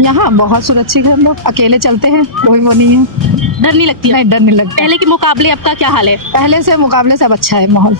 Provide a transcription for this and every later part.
यहाँ बहुत सुरक्षित है, हम लोग अकेले चलते हैं, कोई वो नहीं है, डर नहीं लगती है? नहीं डर नहीं लगता। पहले के मुकाबले अब का क्या हाल है? पहले से मुकाबले सब अच्छा है माहौल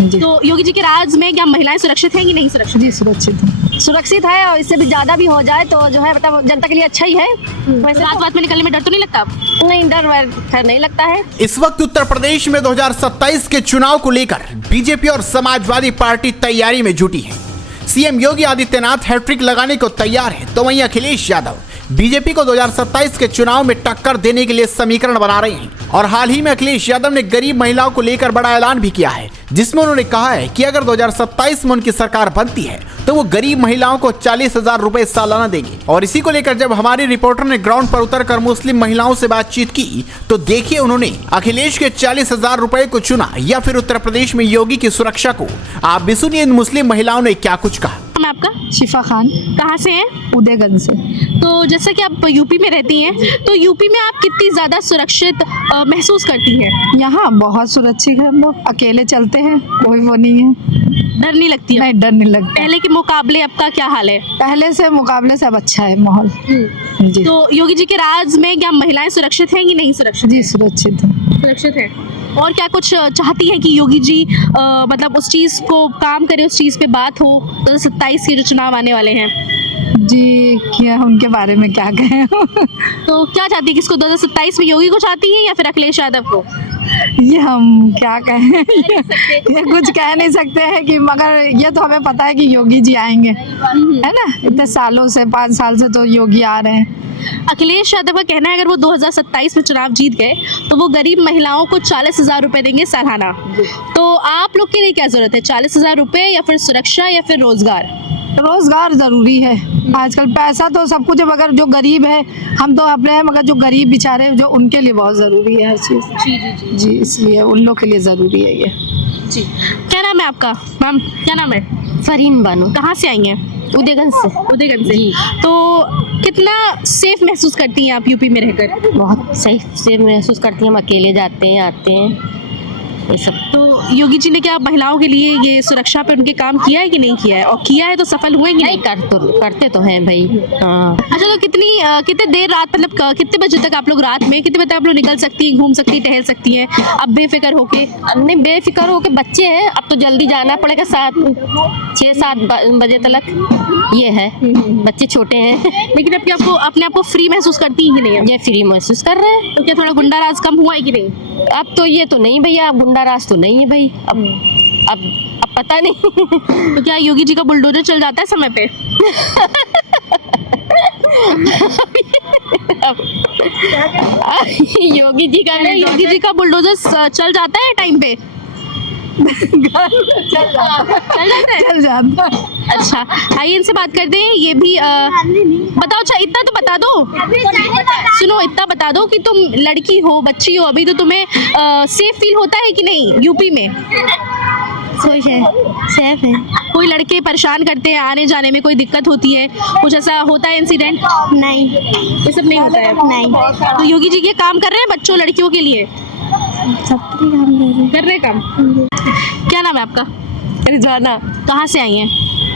जी। तो योगी जी के राज में क्या महिलाएं सुरक्षित हैं कि नहीं सुरक्षित? जी सुरक्षित है। सुरक्षित है और इससे भी ज्यादा भी हो जाए तो जो है मतलब जनता के लिए अच्छा ही है। वैसे रात में निकलने में डर तो नहीं लगता? नहीं, डर खैर नहीं लगता है। इस वक्त उत्तर प्रदेश में 2027 के चुनाव को लेकर बीजेपी और समाजवादी पार्टी तैयारी में जुटी है। सीएम योगी आदित्यनाथ हैट्रिक लगाने को तैयार है, तो वहीं अखिलेश यादव बीजेपी को 2027 के चुनाव में टक्कर देने के लिए समीकरण बना रहे हैं। और हाल ही में अखिलेश यादव ने गरीब महिलाओं को लेकर बड़ा ऐलान भी किया है, जिसमें उन्होंने कहा है कि अगर 2027 में उनकी सरकार बनती है तो वो गरीब महिलाओं को 40,000 रुपए सालाना देंगे। और इसी को लेकर जब हमारे रिपोर्टर ने ग्राउंड पर उतरकर मुस्लिम महिलाओं से बातचीत की तो देखिए उन्होंने अखिलेश के 40,000 रुपए को चुना या फिर उत्तर प्रदेश में योगी की सुरक्षा को। आप भी सुनिए इन मुस्लिम महिलाओं ने क्या कुछ कहा। मैं आपका शिफा खान, कहाँ से हैं? उदयगंज से। तो जैसा कि आप यूपी में रहती हैं, तो यूपी में आप कितनी ज़्यादा सुरक्षित महसूस करती हैं? यहाँ बहुत सुरक्षित है, हम लोग अकेले चलते हैं, कोई वो नहीं है, डर नहीं लगती है? नहीं डर नहीं लगता। पहले के मुकाबले अब का क्या हाल है? पहले से मुकाबले सब अच्छा है माहौल जी। तो योगी जी के राज में क्या महिलाएं सुरक्षित हैं कि नहीं सुरक्षित? जी सुरक्षित है। सुरक्षित है। और क्या कुछ चाहती हैं कि योगी जी मतलब उस चीज़ को काम करे, उस चीज़ पे बात हो 2027 के जो चुनाव आने वाले हैं? जी क्या उनके बारे में क्या कहें तो क्या चाहती है, किसको 2027 में योगी को चाहती है या फिर अखिलेश यादव को? ये हम क्या कहें ये कुछ कह नहीं सकते हैं कि, मगर ये तो हमें पता है कि योगी जी आएंगे, है ना। इतने सालों से 5 साल से तो योगी आ रहे हैं। अखिलेश यादव का कहना है अगर वो 2027 में चुनाव जीत गए तो वो गरीब महिलाओं को 40,000 रुपए देंगे सालाना। तो आप लोग के लिए क्या जरूरत है, 40,000 रुपए या फिर सुरक्षा या फिर रोजगार? रोजगार जरूरी है आजकल, पैसा तो सब कुछ है, मगर जो गरीब है हम तो अपने हैं, मगर जो गरीब बेचारे जो उनके लिए बहुत जरूरी है हर चीज। जी जी जी जी इसलिए उन लोग के लिए जरूरी है ये। जी। क्या नाम है आपका? मैम क्या नाम है? फरीन बानो, कहाँ से आई हैं? उदयगंज से। उदयगंज से। तो कितना सेफ महसूस करती हैं आप यूपी में रहकर? बहुत सही से महसूस करती हैं, हम अकेले जाते हैं आते हैं ये सब। तो योगी जी ने क्या महिलाओं के लिए ये सुरक्षा पे उनके काम किया है कि नहीं किया है, और किया है तो सफल हुए कि नहीं? करते तो हैं भाई। हाँ। अच्छा, तो कितने देर रात, मतलब कितने बजे तक आप लोग रात में कितने बजे तक आप लोग निकल सकती हैं, घूम सकती हैं, टहल सकती हैं अब बेफिक्र होके? नहीं बेफिक्र होके, बच्चे हैं अब तो जल्दी जाना पड़ेगा, 6-7 बजे तक ये है, बच्चे छोटे हैं। लेकिन अब क्या आपको अपने आप को फ्री महसूस करती हैं कि नहीं? ये फ्री महसूस कर रहे हैं। तो क्या थोड़ा गुंडा राज कम हुआ है कि नहीं? अब तो ये तो नहीं भैया, गुंडा राज तो नहीं है भाई। अब पता नहीं तो क्या योगी जी का बुलडोजर चल जाता है समय पे? योगी जी का नहीं, योगी जी का बुलडोजर चल जाता है टाइम पे? चल जाता है। अच्छा, आइए इनसे बात करते हैं। ये भी बताओ, अच्छा इतना तो बता दो, सुनो इतना बता दो कि तुम लड़की हो, बच्ची हो, अभी तो तुम्हें सेफ फील होता है कि नहीं यूपी में? सेफ है। कोई लड़के परेशान करते हैं, आने जाने में कोई दिक्कत होती है, कुछ ऐसा होता है इंसिडेंट? नहीं, ये सब नहीं होता है? नहीं। तो योगी जी ये काम कर रहे हैं बच्चों लड़कियों के लिए? सबके काम कर रहे हैं काम। क्या नाम है आपका? रिजवाना। कहाँ से आई हैं?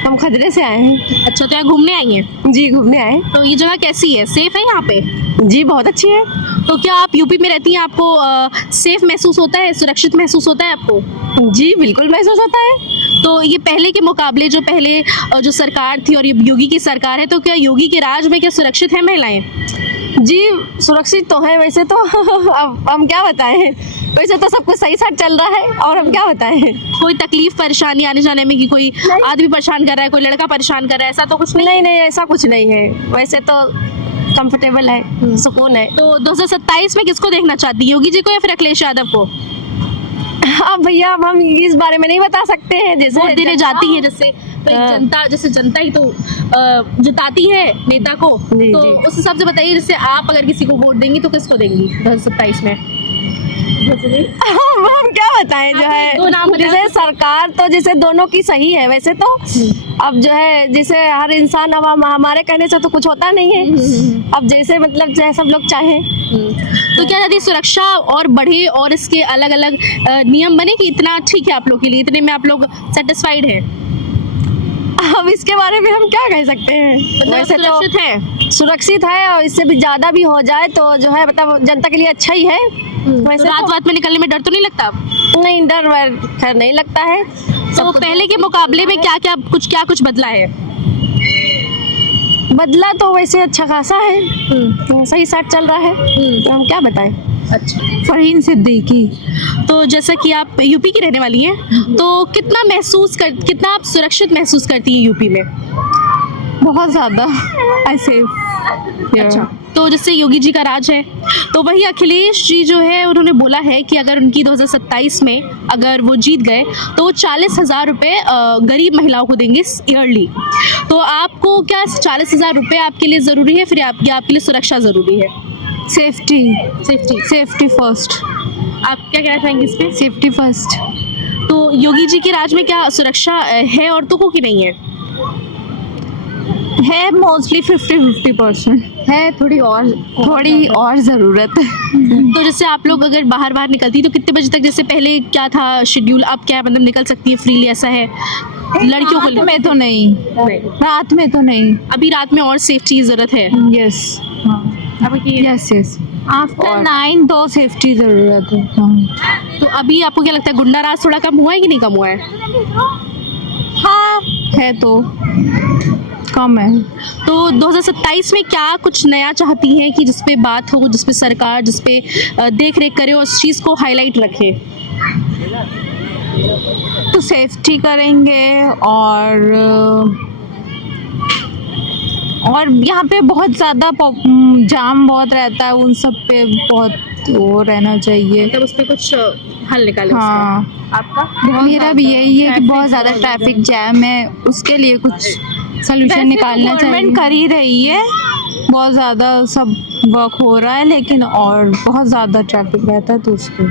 हम खजरे से आए हैं। अच्छा, तो यहाँ घूमने आई हैं? जी घूमने आए। तो ये जगह कैसी है, सेफ है यहाँ पे? जी बहुत अच्छी है। तो क्या आप यूपी में रहती हैं, आपको सेफ महसूस होता है, सुरक्षित महसूस होता है आपको? जी बिल्कुल महसूस होता है। तो ये पहले के मुकाबले जो पहले जो सरकार थी और ये योगी की सरकार है, तो क्या योगी के राज में क्या सुरक्षित है महिलाएं? जी सुरक्षित तो है वैसे तो अब हम क्या बताएं, वैसे तो सब कुछ सही साथ चल रहा है और हम क्या बताएं। कोई तकलीफ परेशानी आने जाने में कि कोई आदमी परेशान कर रहा है, कोई लड़का परेशान कर रहा है, ऐसा तो कुछ नहीं? नहीं ऐसा कुछ नहीं है, वैसे तो कंफर्टेबल है, सुकून है। तो 2027 में किसको देखना चाहती है, योगी जी को या फिर अखिलेश यादव को? अब भैया अब हम इस बारे में नहीं बता सकते हैं। जैसे वोट देने जाती है, जैसे जनता ही तो जिताती है नेता को, जी, तो जी। उस हिसाब से बताइए, जैसे आप अगर किसी को वोट देंगी तो किसको देंगी 2027 में? हम क्या बताएं, जो है दो नाम बताओ। जैसे सरकार तो जैसे दोनों की सही है वैसे तो। अब जो है जैसे हर इंसान, अब हमारे कहने से तो कुछ होता नहीं है। अब जैसे मतलब जैसे सब लोग चाहें। तो क्या यदि सुरक्षा और बढ़े और इसके अलग अलग नियम बने कि इतना ठीक है आप लोग के लिए, इतने में आप लोग सेटिस्फाइड हैं? अब इसके बारे में हम क्या कह सकते हैं। मतलब वैसे तो सुरक्षित है। सुरक्षित है, और इससे भी ज्यादा भी हो जाए तो जो है मतलब जनता के लिए अच्छा ही है। वैसे रात तो वात में निकलने में डर तो नहीं लगता? नहीं, डर वर खैर नहीं लगता है। तो पहले के मुकाबले में क्या कुछ बदला है? बदला तो वैसे अच्छा खासा है, तो सही साथ चल रहा है, तो हम क्या बताएं। अच्छा। फरहीन सिद्दीकी। तो जैसा कि आप यूपी की रहने वाली हैं, तो कितना आप सुरक्षित महसूस करती हैं यूपी में? बहुत ज़्यादा ऐसे। अच्छा। तो जैसे योगी जी का राज है, तो वही अखिलेश जी जो है उन्होंने बोला है कि अगर उनकी 2027 में अगर वो जीत गए तो वो 40,000 रुपये गरीब महिलाओं को देंगे ईयरली। तो आपको क्या 40,000 रुपये आपके लिए ज़रूरी है, फिर आपके लिए सुरक्षा ज़रूरी है? Safety first. आप क्या कहना चाहेंगे इस पे? Safety first. तो योगी जी के राज में क्या सुरक्षा है औरतों को कि नहीं है? है मोस्टली 50-50% है, थोड़ी और ज़रूरत है। तो जैसे आप लोग अगर बाहर निकलती तो कितने बजे तक, जैसे पहले क्या था शेड्यूल, अब क्या मतलब निकल सकती है फ्रीली, ऐसा है लड़कियों को? रात में तो नहीं, रात में तो नहीं। अभी रात में और सेफ्टी की जरूरत है। यस, यस आफ्टर 9 तो सेफ्टी ज़रूरत है। तो अभी आपको क्या लगता है गुंडा राज थोड़ा कम हुआ है कि नहीं कम हुआ है? हाँ है, तो कम है। तो 2027 में क्या कुछ नया चाहती हैं कि जिसपे बात हो, जिसपे सरकार जिसपे देख रेख करे और उस चीज़ को हाईलाइट रखे? तो सेफ्टी करेंगे, और यहाँ पे बहुत ज़्यादा जाम बहुत रहता है, उन सब पे बहुत वो रहना चाहिए। तब उस पर कुछ हल निकाले। हाँ, आपका? मेरा भी यही है कि बहुत ज़्यादा ट्रैफिक जैम है, उसके लिए कुछ सोल्यूशन निकालना चाहिए। गवर्नमेंट कर ही रही है, बहुत ज़्यादा सब वर्क हो रहा है, लेकिन और बहुत ज़्यादा ट्रैफिक रहता है तो उसको